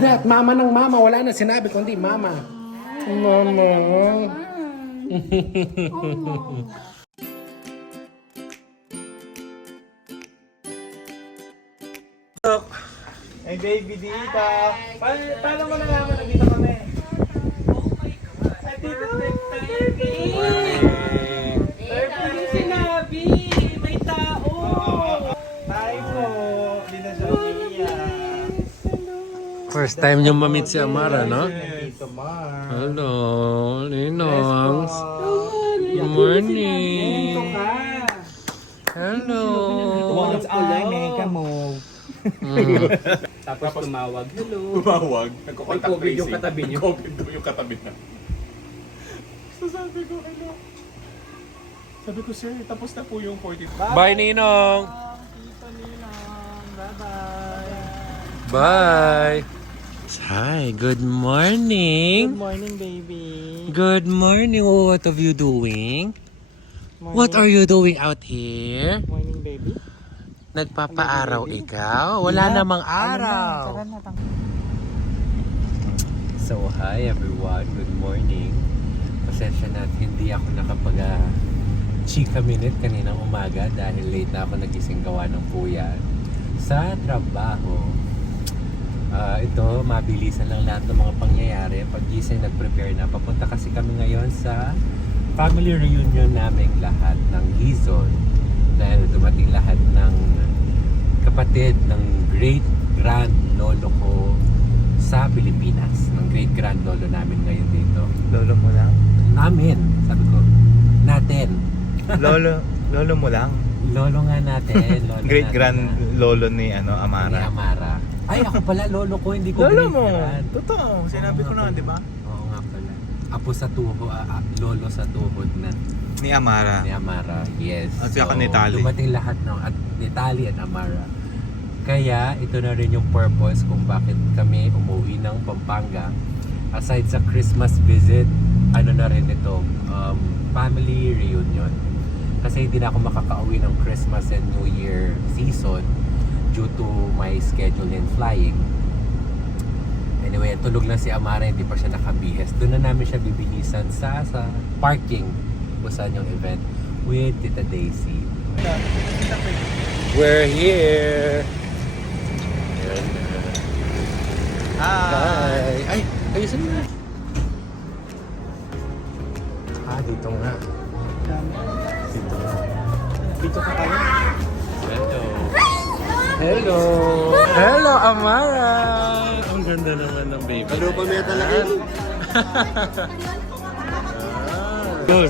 that? Mama ng mama. Wala na sinabi kundi mama. Mama. Hey baby Dita! Paano mo nalaman na dito kami? Oh my God! Ay, dito! Baby! Hindi sinabi! May tao! Hi po! Di na siya umiiyak. First time niyo ma-meet si Amara, no? Dito, Mar. Hello, Ninongs. Good morning. Dito ka! Hello. Once I make a move. Tapos tumawag. Hello. Tumawag. May Nagko-contact COVID yung tracing. katabi niyo. COVID daw yung katabi na. So sabi ko, hello. Sabi ko, sir, tapos na po yung 40. Bye, Ninong. Tito Ninong. Bye-bye. Bye. Hi, good morning. Good morning, baby. Good morning. What are you doing? What are you doing out here? Morning, baby. Nagpapaaraw ikaw? Wala namang araw. So, hi everyone. Good morning. Pasensya na at hindi ako chika minute kaninang umaga dahil late na ako nagising gawa ng puyan sa trabaho. Ito, mabilisan lang lahat ng mga pangyayari. Pag-gising, nag-prepare na. Papunta kasi kami ngayon sa family reunion naming lahat ng Gizon. Dahil dumating lahat ng kapatid ng great grand lolo ko sa Pilipinas. Ng great grand lolo namin ngayon dito. Lolo mo lang? Namin, sabi ko. Natin. Lolo mo lang? Lolo nga natin. Lolo Great natin grand na- lolo ni Ni Amara. Amara. Ay, ako pala lolo ko, hindi ko Lolo great mo! grand. Totoo, sinabi ko na, di ba? Oo nga pala. Apo sa tuhod, lolo sa tuhod na Ni Amara. ni Amara. Yes. At saka ni Tali. Dumating lahat ng at ni Tali at Amara. Kaya ito na rin yung purpose kung bakit kami umuwi ng Pampanga. Aside sa Christmas visit, ano na rin ito, family reunion. Kasi hindi na ako makakauwi ng Christmas and New Year season due to my schedule in flying. Anyway, tulog lang si Amara, hindi pa siya nakabihis. Doon na namin siya bibihisan sa parking kung saan yung event with Tita Daisy. We're here! Ayan na. Hi! Ay! Ayusin mo na! Dito nga. Dito nga. Dito ka kayo. Hello! Hello! Hello, Amara! Ang ganda naman ng baby. Ano pa may talaga yun?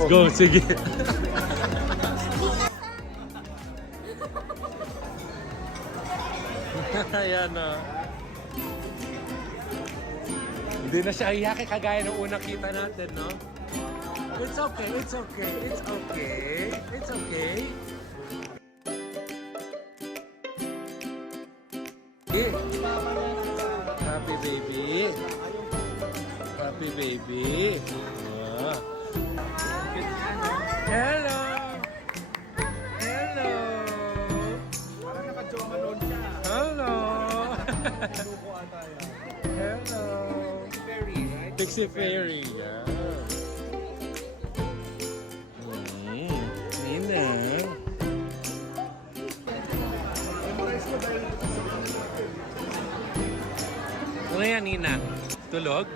Go, sige. Ayan na. Hindi na siya iyak kagaya ng unang kita natin, no? It's okay, it's okay, it's okay, it's okay. Happy baby. Happy baby. Ah. Hello. Hello. Parang naka-joma noon siya. Hello. Hello. Fairy, right? Pixie Fairy. Yeah. Nina. Ano yan, Nina? Tulog?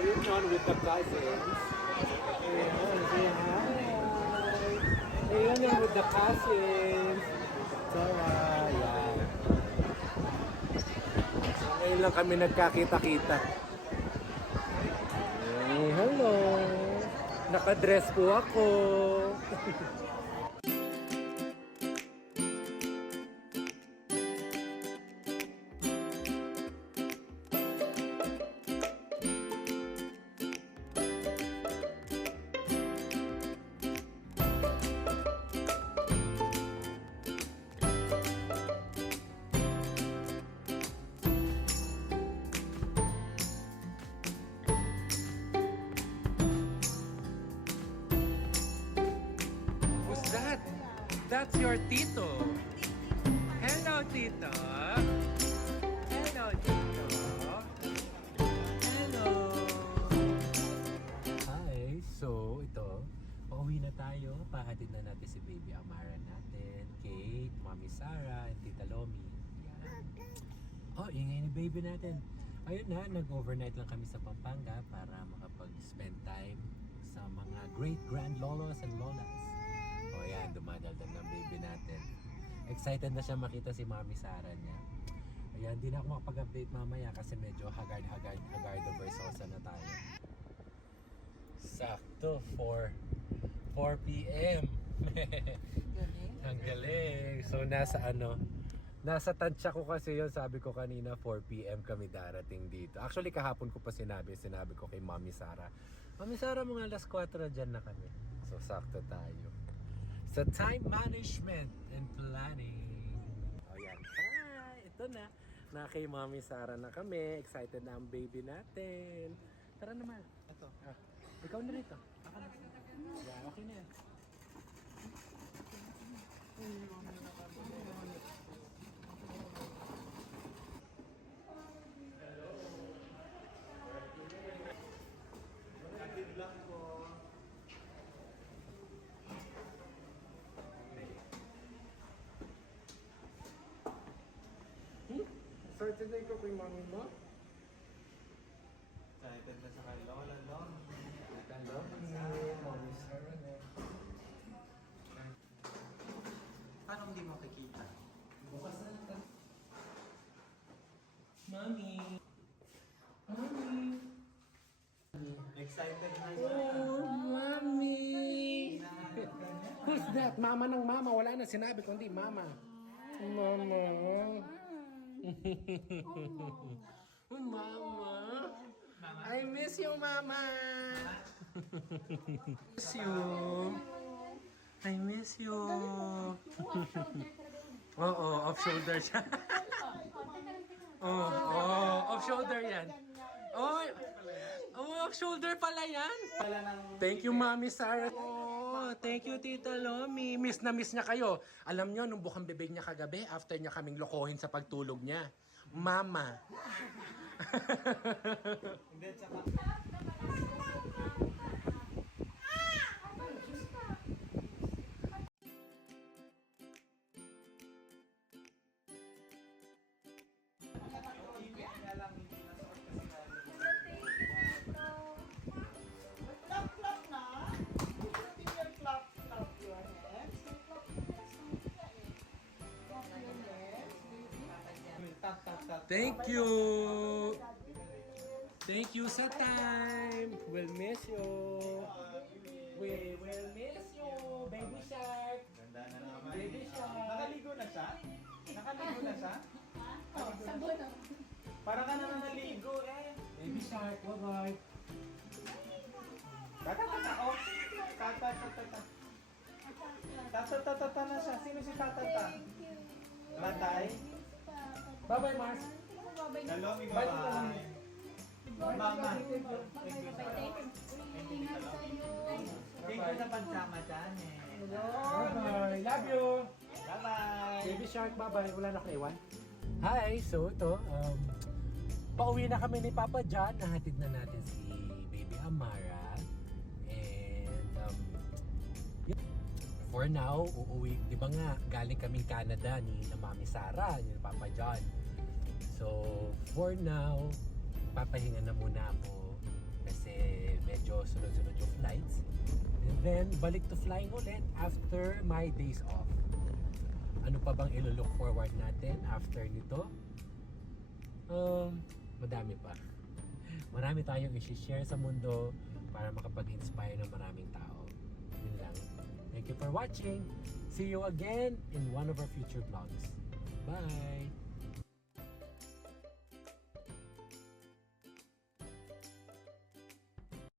Reunion with the cousins. Ayan, say hi. Reunion with the cousins. Sarah, yan. Ngayon lang kami nagkakita-kita. Hello. Nakadress po ako. that's your Tito. Hello, Tito. Hello, Tito. Hello. Hi. So, ito. Pauwi na tayo. Pahatid na natin si Baby Amara natin. Kate, Mami Sarah, and Tita Lomi. Yan. Oh, ingay ni baby natin. Ayun na, nag-overnight lang kami sa Pampanga para makapag-spend time sa mga great-grand lolos and lolas. O yan, dumadaldal ng baby natin. Excited na siya makita si Mami Sarah niya. Ayan, di na ako makapag-update mamaya kasi medyo haggard versosa na tayo. Sakto, 4 p.m. Ang galing. So nasa tansya ko kasi yun, sabi ko kanina 4 p.m. kami darating dito. Actually kahapon ko pa sinabi ko kay Mami Sarah. Mami Sarah, mga alas 4 dyan na kami. So sakto tayo. Sa time management and planning. O yan. Ito na. Na kay Mami Sarah na kami. Excited na ang baby natin. Tara naman. Ito. Ikaw na rito. Yeah, okay na yan. Kapit lang po. Excited na ikaw kay Mami mo? Excited na sa kay Lola, no? Hello, Mami Sarah na. Paano hindi mo kikita? Bukas na lang. Mami! Mami! Excited na Oh, Mami! Who's that? Mama ng mama. Wala na sinabi kundi mama. Mama. Mama. I miss you, Mama. Miss you. I miss you. Oo, off shoulder siya. Off shoulder yan. Off shoulder pala yan. Thank you, Mami Sarah. Thank you, Tita Lomi. Miss na miss niya kayo. Alam niyo, nung bukang bibig niya kagabi, after niya kaming lokohin sa pagtulog niya. Mama. Hindi, tsaka... Thank you. Thank you sa time. We'll miss you. We will miss you, Baby Shark. Ganda na naman. Baby Shark. Nakaligo na siya? Nakaligo na siya? Para ka na naligo eh. Baby Shark, bye-bye. Tata, oh. Tata na siya. Sino si Tata? Matay? Bye-bye, Mars. Dalomi Bye, ba? Tita Lomi. Mama. Thank you Tita Lomi. Thank you sa pansama dyan eh. Bye-bye. Love you. Bye-bye. Baby Shark, bye-bye. Wala na akong iwan. Hi! So ito, pauwi na kami ni Papa John. Nahatid na natin si Baby Amara. And for now, uuwi. Di ba nga, galing kaming Canada ni na Mami Sarah, ni Papa John. So, for now, papahinga na muna ako kasi medyo sunod-sunod yung flights. And then, balik to flying ulit after my days off. Ano pa bang ilo-look forward natin after nito? Madami pa. Marami tayong i-share sa mundo para makapag-inspire ng maraming tao. Yun lang. Thank you for watching. See you again in one of our future vlogs. Bye!